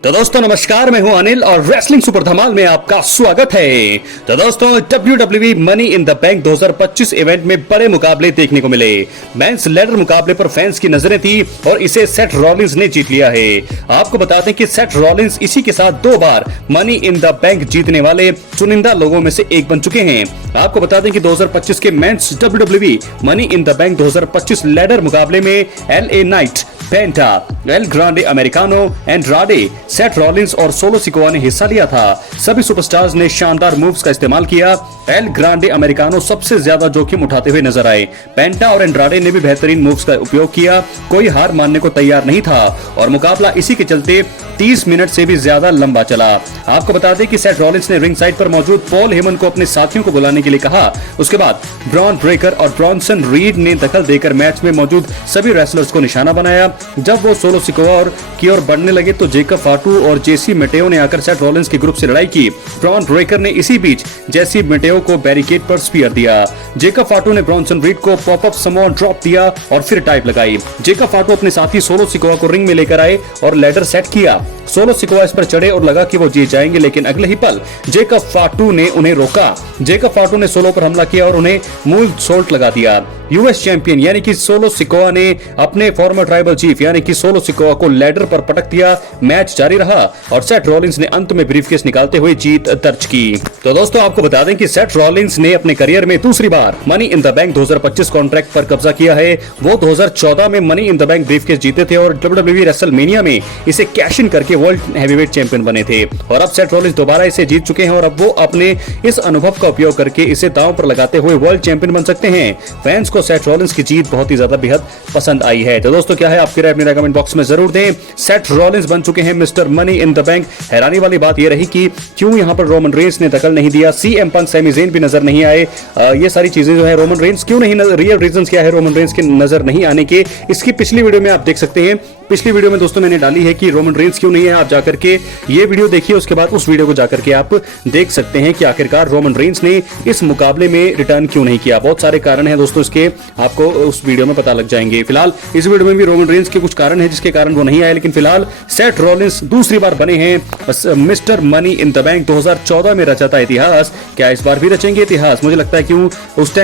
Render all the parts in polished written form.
तो दोस्तों नमस्कार, मैं हूं अनिल और रेसलिंग सुपर धमाल में आपका स्वागत है। तो दोस्तों WWE Money in the Bank 2025 event में बड़े मुकाबले देखने को मिले। मेंस लेडर मुकाबले पर फैंस की नजरें थी और इसे सेथ रॉलिंस ने जीत लिया है। आपको बता दें कि सेथ रॉलिंस इसी के साथ 2 बार मनी इन द बैंक जीतने वाले चुनिंदा लोगों में से एक बन चुके हैं। आपको बता दें कि 2025 के men's WWE Money in the Bank 2025 ladder मुकाबले में LA Knight, Penta, El Grande Americano, Andrade, Seth Rollins और सोलो सिकोआ ने हिस्सा लिया था। सभी सुपरस्टार्स ने शानदार मूव्स का इस्तेमाल किया। एल ग्रांडे अमेरिकानो सबसे ज्यादा जोखिम उठाते हुए नजर आए। पेंटा और एंड्राडे ने भी बेहतरीन मूव्स का उपयोग किया। कोई हार मानने को तैयार नहीं था और मुकाबला इसी के चलते 30 मिनट से भी ज्यादा लंबा चला। आपको बता दें कि सेथ रॉलिंस ने रिंग साइड पर मौजूद पॉल हेमन को अपने साथियों को बुलाने के लिए कहा। उसके बाद ब्रॉन ब्रेकर और ब्रॉन्सन रीड ने दखल देकर मैच में मौजूद सभी रेसलर्स को निशाना बनाया। जब वो सोलो सिकोआ और की ओर बढ़ने लगे तो जेकब फाटू और जेसी मेटेओ ने आकर सेथ रॉलिंस के ग्रुप से लड़ाई की। ब्रॉन ब्रेकर ने इसी बीच जेसी मेटेओ को बैरिकेड पर स्पीयर दिया। जेकब फाटू ने ब्रॉन्सन रीड को पॉपअप समोन ड्रॉप दिया और फिर टाइप लगाई। जेकब फाटू अपने साथी सोलो सिकोआ को रिंग में लेकर आए और लैडर सेट किया। सोलो सिकोआ इस पर चढ़े और लगा कि वो जीत जाएंगे, लेकिन अगले ही पल जेकब फाटू ने उन्हें रोका। जेकब फाटू ने सोलो पर हमला किया और उन्हें मूल सोल्ट लगा दिया। यूएस चैंपियन यानी कि सोलो सिकोआ ने अपने फॉर्मर ट्राइबल चीफ यानी कि सोलो सिकोआ को लैडर पर पटक दिया। मैच जारी रहा और सेथ रॉलिंस ने अंत में ब्रीफकेस निकालते हुए जीत दर्ज की। तो दोस्तों आपको बता दें कि सेथ रॉलिंस ने अपने करियर में दूसरी बार Money in the Bank 2025 contract पर कब्जा किया है। वो 2014 में Money in the Bank briefcase जीते थे और WWE रेसलमेनिया में इसे कैश इन करके वर्ल्ड हैवीवेट चैंपियन बने थे। और अब सेथ रॉलिंस दोबारा इसे जीत चुके हैं और अब वो अपने इस अनुभव का उपयोग करके इसे दांव पर लगाते हुए वर्ल्ड चैंपियन बन सकते हैं। फैंस को सेथ रॉलिंस की जीत बहुत ही ज्यादा बेहद पसंद आई है। तो दोस्तों क्या है आपकी राय अपने कमेंट बॉक्स में जरूर दें। सेथ रॉलिंस बन चुके हैं mister money in the bank. हैरानी वाली बात यह रही कि क्यों यहाँ पर रोमन रेंस ने दखल नहीं दिया, सीएम पंक, सैमी ज़ेन भी नजर नहीं आए। ये सारी चीजें जो है रोमन रेंस क्यों नहीं, रियल रीजंस क्या है रोमन रेंस के नजर नहीं आने के, इसकी पिछली वीडियो में आप देख सकते हैं। पिछली वीडियो में दोस्तों मैंने डाली है कि रोमन रेंस क्यों नहीं है। आप जाकर के ये वीडियो देखिए, उसके बाद उस वीडियो को जाकर के आप देख सकते हैं कि आखिरकार रोमन रेंस ने इस मुकाबले में रिटर्न क्यों नहीं किया। बहुत सारे कारण हैं दोस्तों, इसके आपको उस वीडियो में पता लग जाएंगे। फिलहाल इस वीडियो में भी रोमन रेंस के कुछ कारण है जिसके कारण वो नहीं आए, लेकिन फिलहाल सेथ रॉलिंस दूसरी बार बने हैं mister money in the bank. 2014 में रचा था इतिहास, क्या इस बार भी रचेंगे इतिहास? मुझे लगता है क्यों उस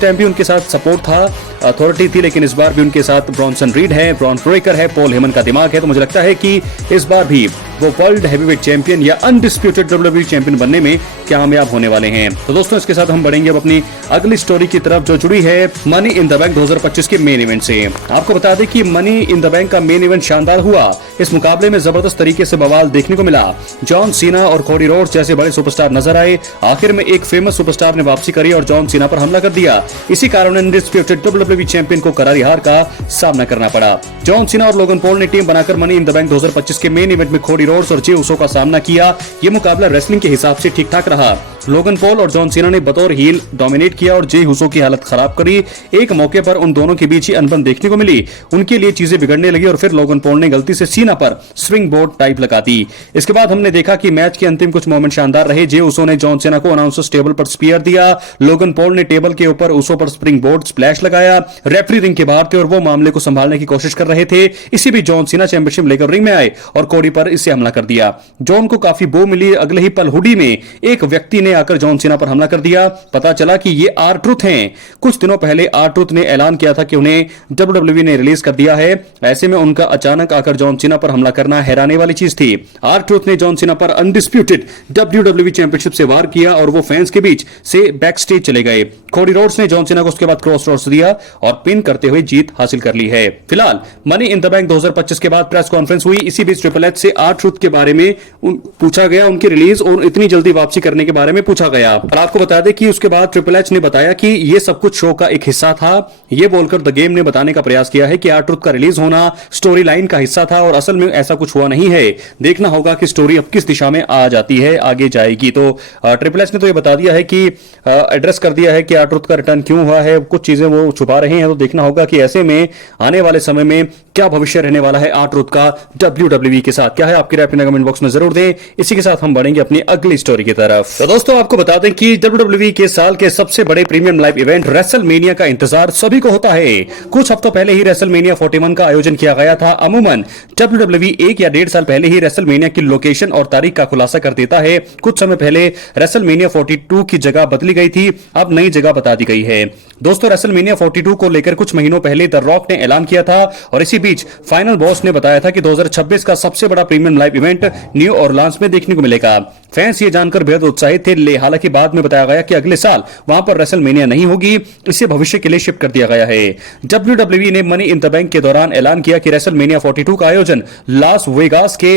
टाइम भी उनके साथ सपोर्ट था, अथॉरिटी थी, लेकिन इस बार भी उनके साथ ब्रॉन्सन रीड है, ब्रॉन ब्रेकर है, पॉल हेमन का दिमाग है। तो मुझे लगता है कि इस बार भी वो वर्ल्ड हैवीवेट चैंपियन या अनडिस्प्यूटेड WWE चैंपियन बनने में कामयाब होने वाले हैं। तो दोस्तों इसके साथ हम बढ़ेंगे अब अपनी अगली स्टोरी की तरफ जो जुड़ी है मनी इन द बैंक 2025 के मेन इवेंट से। आपको बता दें कि मनी इन द बैंक का मेन इवेंट शानदार हुआ। इस मुकाबले में जबरदस्त तरीके से बवाल देखने को मिला। जॉन सीना और कोडी रोड्स जैसे बड़े सुपरस्टार नजर आए। आखिर में एक फेमस सुपरस्टार ने वापसी करी और जॉन सीना पर हमला कर दिया। इसी कारण अनडिस्प्यूटेड WWE चैंपियन को करारी हार का सामना करना पड़ा। जॉन सीना और लोगन पॉल ने टीम बनाकर मनी इन द बैंक 2025 के मेन इवेंट में कोडी रोड्स और जे उसो का सामना किया। ये मुकाबला रेसलिंग के हिसाब से ठीक ठाक रहा। लोगन पॉल और जॉन सीना ने बतौर हील डोमिनेट किया और जे हुसो की हालत खराब करी। एक मौके पर उन दोनों के बीच ही अनबन देखने को मिली। उनके लिए चीजें बिगड़ने लगी और फिर लोगन पॉल ने गलती से सीना पर स्विंग बोर्ड टाइप लगा दी। इसके बाद हमने देखा कि मैच के अंतिम कुछ मोमेंट शानदार रहे। जे हुसो ने जॉन सीना को अनाउंसर्स टेबल पर स्पीयर दिया। लोगन पॉल ने टेबल के ऊपर हुसो पर स्प्रिंग बोर्ड स्प्लैश लगाया। रेफरी रिंग के बाहर थे और वो मामले को संभालने की कोशिश कर रहे थे। इसी बीच जॉन सीना चैंपियनशिप लेकर रिंग में आए और कोडी पर इससे हमला कर दिया। जॉन को काफी बो मिली। अगले ही पल हुडी में एक व्यक्ति ने आकर जॉन सीना पर हमला कर दिया। पता चला कि ये R-Truth हैं। कुछ दिनों पहले R-Truth ने ऐलान किया था कि उन्हें WWE ने रिलीज कर दिया है। ऐसे में उनका अचानक आकर जॉन सीना पर हमला करना हैरानी वाली चीज थी। R-Truth ने जॉन सीना पर अनडिस्प्यूटेड WWE चैंपियनशिप से वार किया और वो फैंस के बीच से बैक स्टेज चले गए। कोडी रोड्स ने जॉन सीना को उसके बाद क्रॉस रोड्स दिया और पिन करते हुए जीत हासिल कर ली है। फिलहाल मनी इन द बैंक 2025 के बाद प्रेस कॉन्फ्रेंस हुई। इसी बीच ट्रिपल एच से R-Truth के बारे में पूछा गया, उनकी रिलीज और इतनी जल्दी वापसी करने के बारे में पूछा गया। और आपको बता दें कि उसके बाद ट्रिपल एच ने बताया कि ये सब कुछ शो का एक हिस्सा था। ये बोलकर द गेम ने बताने का प्रयास किया है कि R-Truth का रिलीज होना स्टोरी लाइन का हिस्सा था और असल में ऐसा कुछ हुआ नहीं है। देखना होगा कि स्टोरी अब किस दिशा में आ जाती है, आगे जाएगी। तो ट्रिपल एच ने तो ये बता दिया है कि एड्रेस कर दिया है कि R-Truth का रिटर्न क्यों हुआ है। कुछ चीजें वो छुपा रहे हैं, तो देखना होगा कि ऐसे में आने वाले समय में क्या भविष्य रहने वाला है R-Truth का WWE के साथ। क्या है आपकी राय अपने कमेंट बॉक्स में जरूर दें। इसी के साथ हम बढ़ेंगे अपनी अगली स्टोरी की तरफ। तो दोस्तों दोस्तों आपको बता दें कि WWE के साल के सबसे बड़े प्रीमियम लाइव इवेंट रेसलमेनिया का इंतजार सभी को होता है। कुछ हफ्तों पहले ही रेसलमेनिया 41 का आयोजन किया गया था। अमूमन WWE 1 या 1.5 साल पहले ही रेसलमेनिया की लोकेशन और तारीख का खुलासा कर देता है। कुछ समय पहले रेसलमेनिया 42 की जगह बदली गई थी, अब नई जगह बता दी गई है। दोस्तों रेसलमेनिया 42 को लेकर कुछ महीनों पहले द रॉक ने ऐलान किया था और इसी बीच फाइनल बॉस ने बताया था कि 2026 का सबसे बड़ा प्रीमियम लाइव इवेंट न्यू ऑरलांस में देखने को मिलेगा। फैंस ये जानकर बेहद उत्साहित थे, हालांकि बाद में बताया गया कि अगले साल वहां पर रेसलमेनिया नहीं होगी, इसे भविष्य के लिए शिफ्ट कर दिया गया है। WWE ने मनी इन द बैंक के दौरान ऐलान किया कि रेसलमेनिया 42 का आयोजन लास वेगास के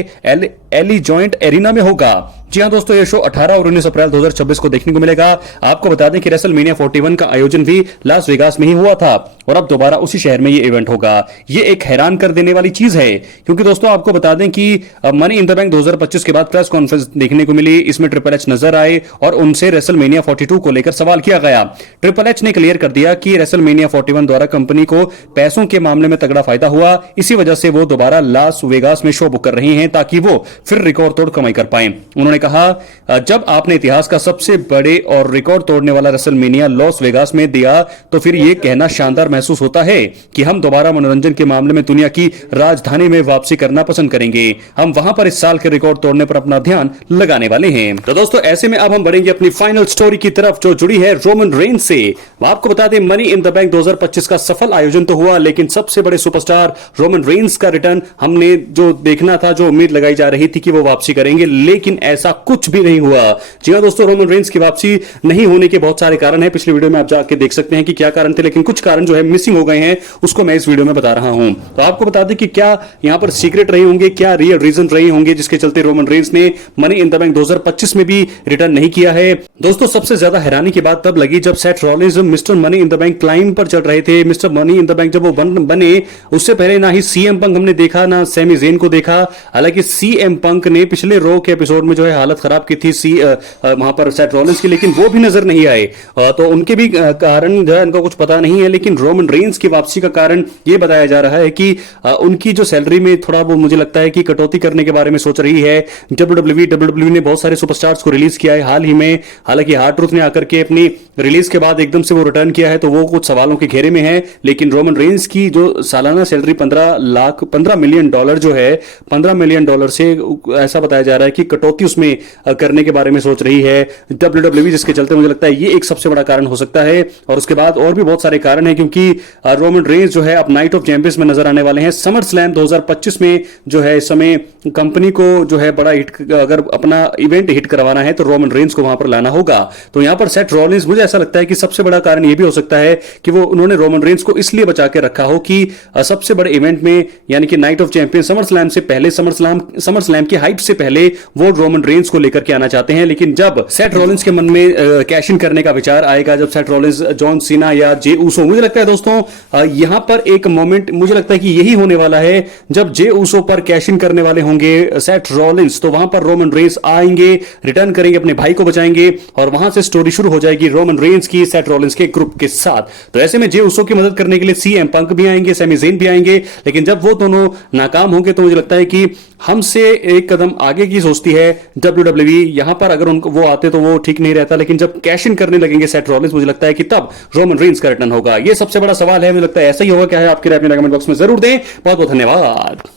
एली जॉइंट एरिना में होगा। जी हां दोस्तों, यह शो 18 और 19 अप्रैल 2026 को देखने को मिलेगा। आपको बता दें कि रेसलमेनिया 41 का आयोजन भी लास वेगास में ही हुआ था और अब दोबारा उसी शहर में ये इवेंट होगा। ये एक हैरान कर देने वाली चीज है, क्योंकि दोस्तों आपको बता दें कि मनी इन द बैंक 2025 के बाद प्रेस कॉन्फ्रेंस देखने को मिली। इसमें ट्रिपल एच नजर आए और उनसे रेसलमेनिया 42 को लेकर सवाल किया गया। ट्रिपल एच ने क्लियर कर दिया कि रेसलमेनिया 41 द्वारा कंपनी को पैसों के मामले में तगड़ा फायदा हुआ, इसी वजह से वो दोबारा लास वेगास में शो बुक कर रही हैं ताकि वो फिर रिकॉर्ड तोड़ कमाई कर पाएं। उन्होंने कहा, जब आपने इतिहास का सबसे बड़े और रिकॉर्ड तोड़ने वाला रेसलमेनिया लॉस वेगास में दिया तो फिर यह कहना शानदार महसूस होता है कि हम दोबारा मनोरंजन के मामले में दुनिया की राजधानी में वापसी करना पसंद करेंगे। हम वहां पर इस साल के रिकॉर्ड तोड़ने पर अपना ध्यान लगाने वाले हैं। तो दोस्तों ऐसे में अब हम बढ़ेंगे अपनी फाइनल स्टोरी की तरफ, जो जुड़ी है रोमन रेंज से। आपको बता दें मनी इन द बैंक 2025 का सफल आयोजन तो हुआ, लेकिन सबसे बड़े सुपरस्टार रोमन रेंज का रिटर्न हमने जो देखना था, जो उम्मीद लगाई जा रही थी कि वो वापसी करेंगे, लेकिन ऐसा कुछ भी नहीं हुआ। जी हां दोस्तों, रोमन रेंज की वापसी नहीं होने के बहुत सारे कारण हैं। पिछले वीडियो में आप जाके देख सकते हैं कि क्या कारण थे, लेकिन कुछ कारण जो है मिसिंग हो गए हैं, उसको मैं इस वीडियो में बता रहा हूं। तो आपको बता दें कि क्या यहां पर सीक्रेट रहे होंगे, क्या रियल रीजन रहे होंगे जिसके चलते रोमन रेंज ने मनी इन द बैंक 2025 में भी रिटर्न नहीं किया है। दोस्तों सबसे ज्यादा हैरानी की बात तब लगी जब Seth Rollins mister money in the bank climb पर चढ़ रहे थे। Mister money in the bank जब वो बने उससे पहले ना ही सीएम पंक हमने देखा, ना सैमी जेन को देखा। हालांकि सीएम पंक ने पिछले रो के एपिसोड में जो है हालत खराब की थी वहां पर सेथ रॉलिंस की, लेकिन वो भी नजर नहीं आए। तो उनके भी कारण जो है इनको कुछ पता नहीं है। लेकिन रोमन रेंज की वापसी का कारण ये बताया जा रहा है कि उनकी जो सैलरी में थोड़ा वो मुझे लगता है कि कटौती करने के बारे में सोच रही है। WWE ने बहुत सारे सुपरस्टार्स को रिलीज किया है हाल ही में। हालांकि हार्ड ट्रूथ ने आकर के अपनी रिलीज के बाद एकदम से वो रिटर्न किया है, तो वो कुछ सवालों के घेरे में है। लेकिन रोमन रेंज की जो सालाना सैलरी 15 मिलियन डॉलर जो है, 15 मिलियन डॉलर से ऐसा बताया जा रहा है कि कटौती उसमें करने के बारे में सोच रही है WWE, जिसके चलते मुझे लगता है ये एक सबसे बड़ा कारण हो सकता है। और उसके बाद और भी बहुत सारे कारण हैं, क्योंकि रोमन रेंज जो है अब नाइट ऑफ चैंपियंस में नजर आने वाले हैं। समर स्लैम 2025 में जो है इस समय कंपनी को जो है बड़ा हिट, अगर अपना इवेंट हिट करवाना है तो रोमन रेंज को वहां पर लाना होगा। तो यहां पर सेथ रॉलिंस, मुझे ऐसा लगता है कि सबसे बड़ा कारण यह भी हो सकता है कि वो उन्होंने रोमन रेंज को इसलिए बचा के रखा हो कि सबसे बड़े इवेंट में यानी कि night of champion summer slam से पहले, समर स्लैम की हाइप से पहले वो रोमन रेंज को लेकर के आना चाहते हैं। लेकिन जब सेथ रॉलिंस के मन में कैश इन करने का विचार आएगा, जब सेथ रॉलिंस जॉन सीना या जे ऊसो, मुझे लगता है दोस्तों यहां पर एक मोमेंट मुझे लगता है कि यही होने वाला है जब जे ऊसो पर कैश इन करने वाले होंगे सेथ रॉलिंस, तो वहां पर रोमन रेंज आएंगे, रिटर्न करेंगे, अपने भाई को बचाएंगे और वहां से स्टोरी शुरू हो जाएगी रोमन रेंज की सेथ रॉलिंस के ग्रुप के साथ। तो ऐसे में जे ऊसो की मदद करने के लिए सीएम पंक भी आएंगे, सैमी ज़ेन भी आएंगे। लेकिन जब वो दोनों नाकाम होंगे तो मुझे लगता है कि हमसे एक कदम आगे की सोचती है WWE। यहां पर अगर उनको वो आते तो वो ठीक नहीं रहता, लेकिन जब कैश इन करने लगेंगे सेथ रॉलिंस, मुझे लगता है कि तब रोमन रेंज का रिटर्न होगा। ये सबसे बड़ा सवाल है, मुझे लगता है ऐसा ही होगा। क्या है आपके राय अपने कमेंट बॉक्स में जरूर दें। बहुत बहुत धन्यवाद।